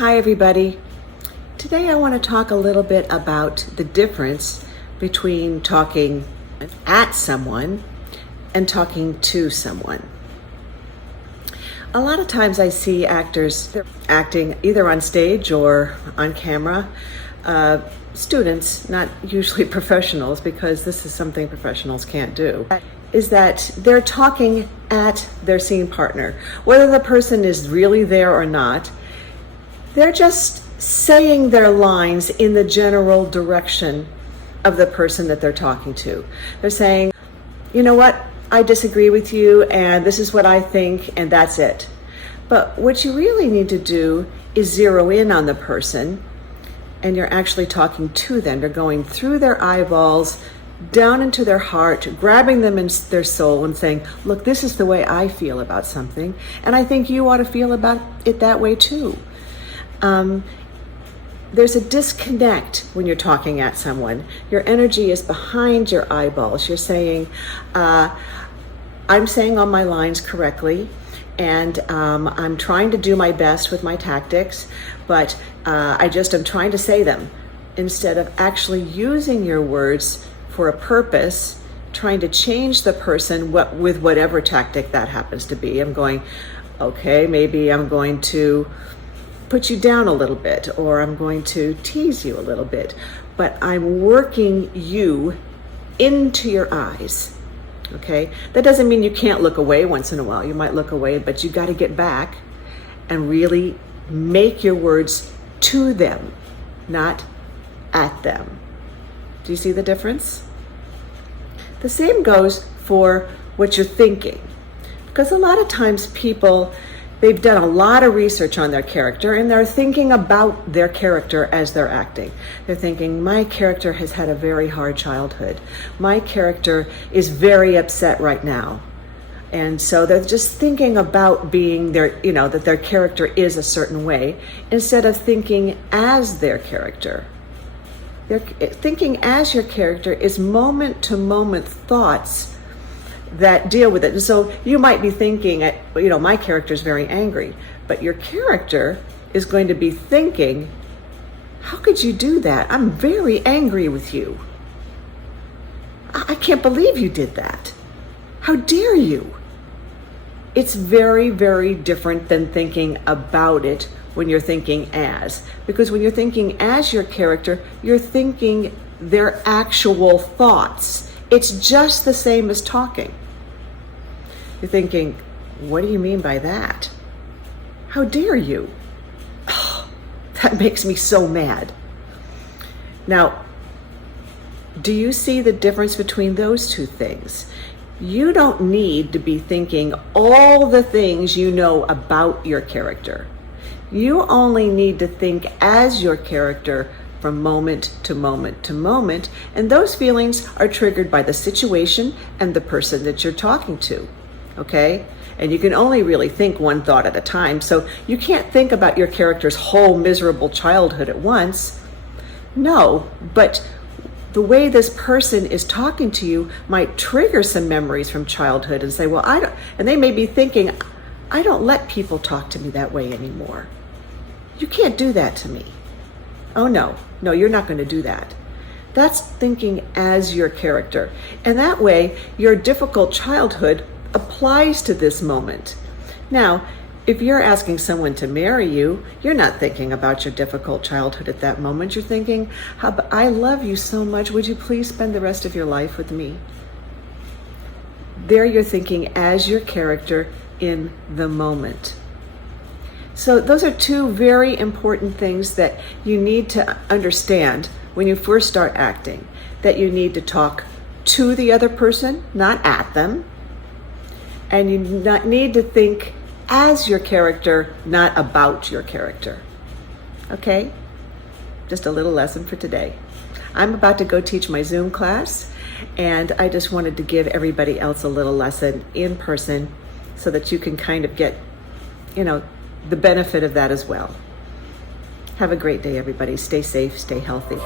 Hi everybody. Today I want to talk a little bit about the difference between talking at someone and talking to someone. A lot of times I see actors acting either on stage or on camera, students, not usually professionals, because this is something professionals can't do, is that they're talking at their scene partner. Whether the person is really there or not, they're just saying their lines in the general direction of the person that they're talking to. They're saying, you know what, I disagree with you, and this is what I think, and that's it. But what you really need to do is zero in on the person, and you're actually talking to them. You're going through their eyeballs, down into their heart, grabbing them in their soul and saying, look, this is the way I feel about something, and I think you ought to feel about it that way too. There's a disconnect when you're talking at someone. Your energy is behind your eyeballs. You're saying, I'm saying all my lines correctly, and I'm trying to do my best with my tactics, but I'm trying to say them instead of actually using your words for a purpose, trying to change the person with whatever tactic that happens to be. I'm going, okay, maybe I'm going to put you down a little bit, or I'm going to tease you a little bit, but I'm working you into your eyes, okay? That doesn't mean you can't look away once in a while. You might look away, but you got to get back and really make your words to them, not at them. Do you see the difference? The same goes for what you're thinking, because a lot of times people, they've done a lot of research on their character, and they're thinking about their character as they're acting. They're thinking, my character has had a very hard childhood. My character is very upset right now. And so they're just thinking about being their, that their character is a certain way, instead of thinking as their character. Thinking as your character is moment to moment thoughts that deal with it. And so you might be thinking, my character is very angry, but your character is going to be thinking, how could you do that? I'm very angry with you. I can't believe you did that. How dare you? It's very, very different than thinking about it when you're thinking as. Because when you're thinking as your character, you're thinking their actual thoughts. It's just the same as talking. You're thinking, what do you mean by that? How dare you? Oh, that makes me so mad. Now, do you see the difference between those two things? You don't need to be thinking all the things you know about your character. You only need to think as your character from moment to moment to moment, and those feelings are triggered by the situation and the person that you're talking to, okay? And you can only really think one thought at a time, so you can't think about your character's whole miserable childhood at once. No, but the way this person is talking to you might trigger some memories from childhood and say, well, and they may be thinking, I don't let people talk to me that way anymore. You can't do that to me. Oh no, you're not going to do that. That's thinking as your character. And that way, your difficult childhood applies to this moment. Now, if you're asking someone to marry you, you're not thinking about your difficult childhood at that moment. You're thinking, I love you so much. Would you please spend the rest of your life with me? There you're thinking as your character in the moment. So those are two very important things that you need to understand when you first start acting, that you need to talk to the other person, not at them. And you need to think as your character, not about your character. Okay? Just a little lesson for today. I'm about to go teach my Zoom class, and I just wanted to give everybody else a little lesson in person so that you can kind of get, the benefit of that as well. Have a great day, everybody. Stay safe, stay healthy.